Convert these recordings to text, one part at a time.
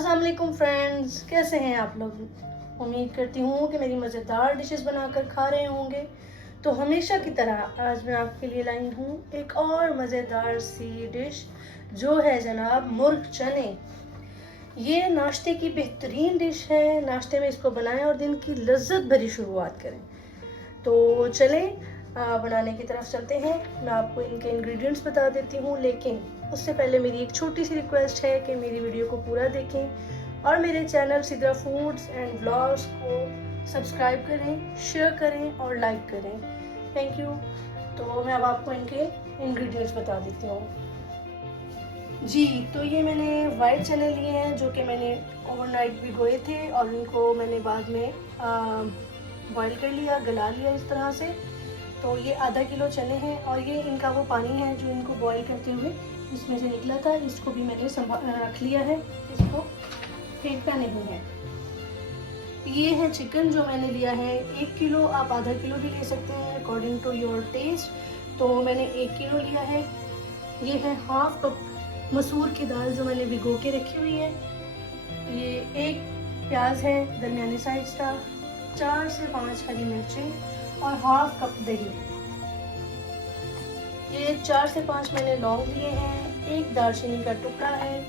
अस्सलाम वालेकुम फ्रेंड्स, कैसे हैं आप लोग। उम्मीद करती हूँ कि मेरी मज़ेदार डिशेस बनाकर खा रहे होंगे। तो हमेशा की तरह आज मैं आपके लिए लाई हूँ एक और मज़ेदार सी डिश जो है जनाब मुर्ग चने। ये नाश्ते की बेहतरीन डिश है। नाश्ते में इसको बनाएं और दिन की लज्जत भरी शुरुआत करें। तो चलें बनाने की तरफ चलते हैं। मैं आपको इनके इंग्रेडिएंट्स बता देती हूँ, लेकिन उससे पहले मेरी एक छोटी सी रिक्वेस्ट है कि मेरी वीडियो को पूरा देखें और मेरे channel Sidra foods and vlogs को सब्सक्राइब करें, शेयर करें और लाइक करें। Thank you. तो मैं अब आपको इनके इंग्रेडिएंट्स बता देती हूँ जी। तो ये मैंने वाइट चने लिए हैं जो कि मैंने ओवरनाइट भिगोए थे और इनको मैंने बाद में बॉईल कर लिया, गला लिया इस तरह से। तो ये आधा किलो चने हैं और ये इनका वो पानी है जो इनको बॉईल करते हुए इसमें से निकला था। इसको भी मैंने रख लिया है, इसको फेंकना नहीं है। ये है चिकन जो मैंने लिया है 1 किलो, आप आधा किलो भी ले सकते हैं अकॉर्डिंग टू योर टेस्ट। तो मैंने 1 किलो लिया है। ये है हाफ कप मसूर की दाल जो मैंने भिगो के रखी हुई है। ये 1 प्याज है दरमियाने साइज का, 4 से 5 हरी मिर्चें और हाफ कप दही। ये 4 से 5 मैंने लौंग लिए हैं, 1 दालचीनी का टुकड़ा है,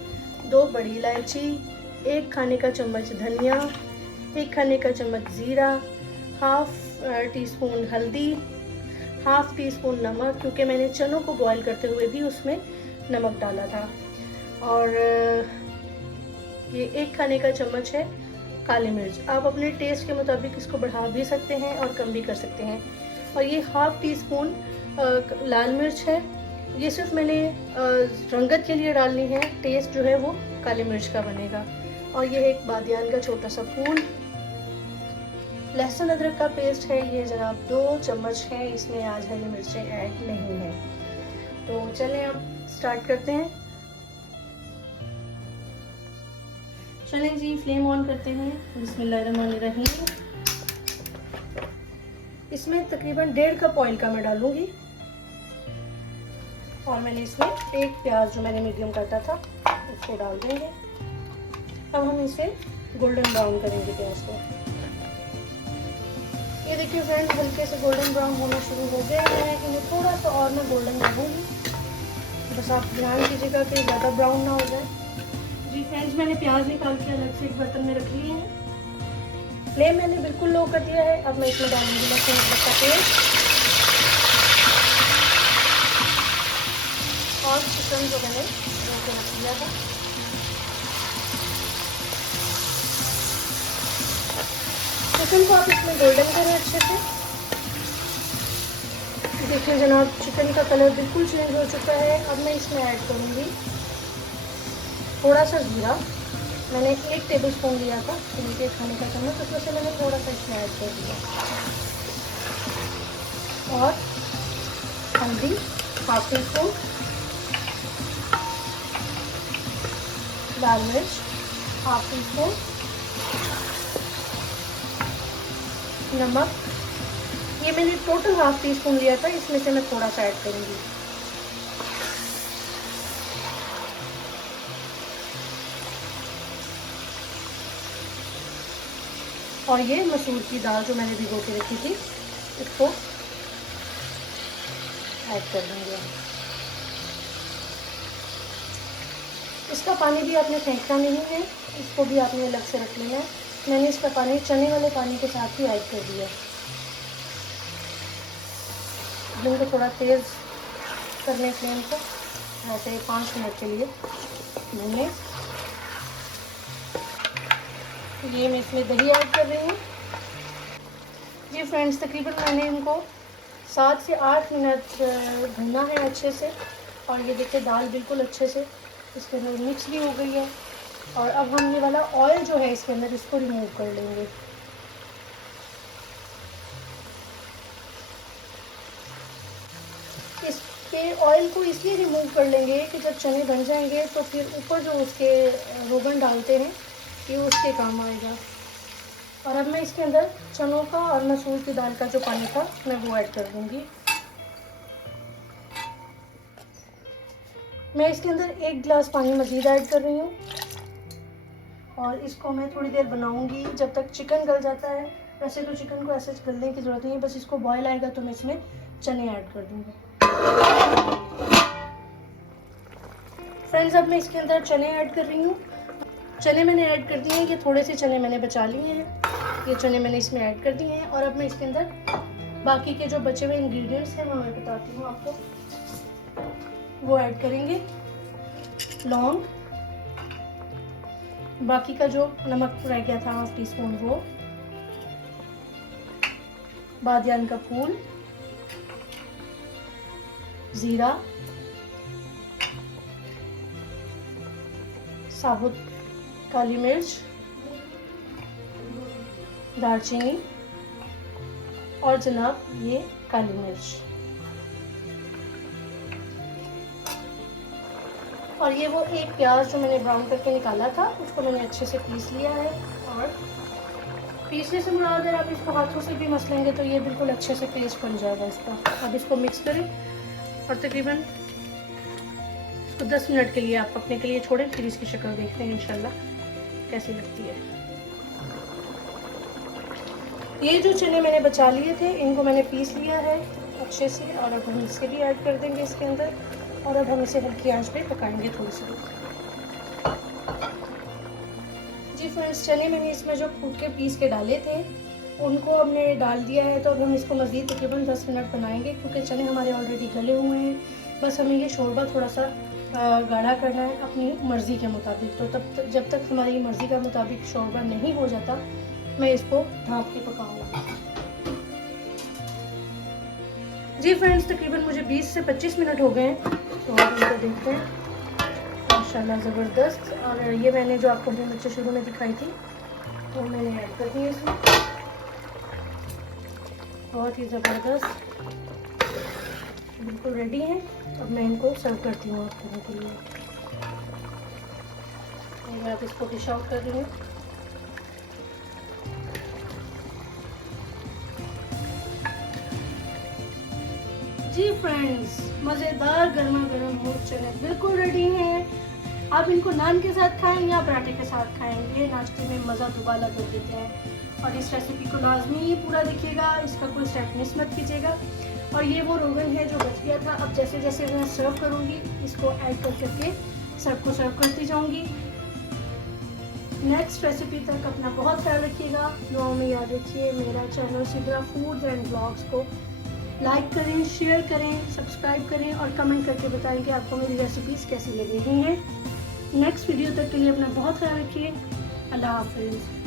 2 बड़ी इलायची, 1 खाने का चम्मच धनिया, 1 खाने का चम्मच ज़ीरा, हाफ टी स्पून हल्दी, हाफ टी स्पून नमक, क्योंकि मैंने चनों को बॉईल करते हुए भी उसमें नमक डाला था। और ये 1 खाने का चम्मच है काली मिर्च। आप अपने टेस्ट के मुताबिक इसको बढ़ा भी सकते हैं और कम भी कर सकते हैं। और ये हाफ टी स्पून लाल मिर्च है। ये सिर्फ मैंने रंगत के लिए डालनी है, टेस्ट जो है वो काली मिर्च का बनेगा। और ये एक बादियान का छोटा सा फूल। लहसुन अदरक का पेस्ट है ये जनाब 2 चम्मच है, इसमें आज हरी मिर्चें ऐड नहीं है। तो चलें अब स्टार्ट करते हैं। चलें जी, फ्लेम ऑन करते हैं। बिस्मिल्लाहिर्रहमानिर्रहीम। इसमें तकरीबन 1.5 कप ऑयल का मैं डालूंगी और मैंने इसमें 1 प्याज जो मैंने मीडियम काटा था उसको डाल देंगे। अब हम इसे गोल्डन ब्राउन करेंगे प्याज को। ये देखिए फ्रेंड्स, हल्के से गोल्डन ब्राउन होना शुरू हो गए हैं। इन्हें थोड़ा सा और मैं गोल्डन बनाऊंगी, बस आप ध्यान कीजिएगा कि ज़्यादा ब्राउन ना हो जाए। जी फ्रेंड्स, मैंने प्याज निकाल के अलग से एक बर्तन में रख लिए हैं। फ्लेम मैंने बिल्कुल लो कर दिया है। अब मैं इसमें डालूंगी लहसुन अदरक का पेस्ट और चिकन जो मैंने धो के रख दिया था। चिकन को आप इसमें गोल्डन करें अच्छे से। देखिए जनाब, चिकन का कलर बिल्कुल चेंज हो चुका है। अब मैं इसमें ऐड करूँगी थोड़ा सा ज़ीरा। मैंने 1 टेबल स्पून लिया था, 1 खाने का चम्मच, उसमें से मैंने थोड़ा सा इसमें ऐड कर दिया। और हल्दी हाफ टी स्पून, लाल मिर्च हाफ टी स्पून, नमक ये मैंने टोटल हाफ टी स्पून लिया था, इसमें से मैं थोड़ा सा ऐड करूँगी। और ये मसूर की दाल जो मैंने भिगो के रखी थी इसको ऐड कर देंगे। इसका पानी भी आपने फेंकना नहीं है, इसको भी आपने अलग से रख लेना है। मैंने इसका पानी चने वाले पानी के साथ ही ऐड कर दिया। इनको थोड़ा तेज़ करने फ्लेम को, ऐसे 5 मिनट के लिए भूनें। ये मैं इसमें दही ऐड कर रही हूँ। जी फ्रेंड्स, तकरीबन मैंने इनको 7 से 8 मिनट भूना है अच्छे से। और ये देखिए दाल बिल्कुल अच्छे से इसके अंदर मिक्स भी हो गई है। और अब हम ये वाला ऑयल जो है इसके अंदर इसको रिमूव कर लेंगे। इसके ऑयल को इसलिए रिमूव कर लेंगे कि जब चने बन जाएंगे तो फिर ऊपर जो उसके रोगन डालते हैं ये उसके काम आएगा। और अब मैं इसके अंदर चनों का और मसूर की दाल का जो पानी था मैं वो ऐड कर दूंगी। मैं इसके अंदर 1 गिलास पानी मज़ीद ऐड कर रही हूँ। और इसको मैं थोड़ी देर बनाऊंगी जब तक चिकन गल जाता है। वैसे तो चिकन को ऐसे गलने की ज़रूरत नहीं है, बस इसको बॉयल आएगा तो मैं इसमें चने ऐड कर दूँगी। फ्रेंड्स, अब मैं इसके अंदर चने ऐड कर रही हूँ। चने मैंने ऐड कर दिए हैं, कि थोड़े से चने मैंने बचा लिए हैं, ये चने मैंने इसमें ऐड कर दिए हैं। और अब मैं इसके अंदर बाकी के जो बचे हुए इंग्रेडिएंट्स हैं वो मैं बताती हूँ आपको, वो ऐड करेंगे। लौंग, बाकी का जो नमक रह गया था 1/2 टीस्पून वो, बादियान का फूल, जीरा, साबुत काली मिर्च, दालचीनी और जनाब ये काली मिर्च। और ये वो एक प्याज जो मैंने ब्राउन करके निकाला था, उसको मैंने अच्छे से पीस लिया है। और पीसने से मुराद है, आप इसको हाथों से भी मसलेंगे तो ये बिल्कुल अच्छे से पेस्ट बन जाएगा इसका। अब इसको मिक्स करें और तकरीबन इसको 10 मिनट के लिए आप पकने के लिए छोड़ें, फिर इसकी शक्ल देखते हैं इंशाल्लाह कैसी लगती है। ये जो चने मैंने बचा लिए थे, इनको मैंने पीस लिया है अच्छे से, और अब हम इसे भी ऐड कर देंगे इसके अंदर। और अब हम इसे हल्की आंच पे पकाएंगे थोड़ी सी देर। जी फ्रेंड्स, चने मैंने इसमें जो कूट के पीस के डाले थे उनको हमने डाल दिया है। तो अब हम इसको मज़ीद तकरीबन 10 मिनट बनाएंगे, क्योंकि चने हमारे ऑलरेडी गले हुए हैं। बस हमें ये शोरबा थोड़ा सा गाढ़ा करना है अपनी मर्ज़ी के मुताबिक। तो जब तक हमारी मर्ज़ी का मुताबिक शोरबा नहीं हो जाता, मैं इसको ढाँप के पकाऊंगा। जी फ्रेंड्स, तकरीबन मुझे 20 से 25 मिनट हो गए हैं, तो आप इनको देखते हैं। माशाल्लाह ज़बरदस्त। और ये मैंने जो आपको हरी मिर्चें शुरू में दिखाई थी वो मैंने ऐड कर दी है इसमें, बहुत ही ज़बरदस्त, बिल्कुल रेडी हैं। अब मैं इनको सर्व करती हूँ आप लोगों के लिए। मैं अब इसको डिश आउट कर रही हूँ। जी फ्रेंड्स, मज़ेदार गर्मा गर्म मूंग चने बिल्कुल रेडी हैं। आप इनको नान के साथ खाएं या पराठे के साथ खाएं, ये नाश्ते में मज़ा दुबाला कर देते हैं। और इस रेसिपी को लाजमी पूरा देखिएगा, इसका कोई स्टेप मिस मत कीजिएगा। और ये वो रोगन है जो बच गया था। अब जैसे जैसे मैं सर्व करूँगी, इसको ऐड कर करके सबको सर्व करती जाऊँगी। नेक्स्ट रेसिपी तक अपना बहुत ख्याल रखिएगा, दुआओं में याद रखिए। मेरा channel Sidra foods and blogs को लाइक करें, शेयर करें, सब्सक्राइब करें और कमेंट करके बताएं कि आपको मेरी रेसिपीज़ कैसी लग रही हैं। नेक्स्ट वीडियो तक के लिए अपना बहुत ख्याल रखिए। अल्लाह हाफिज़।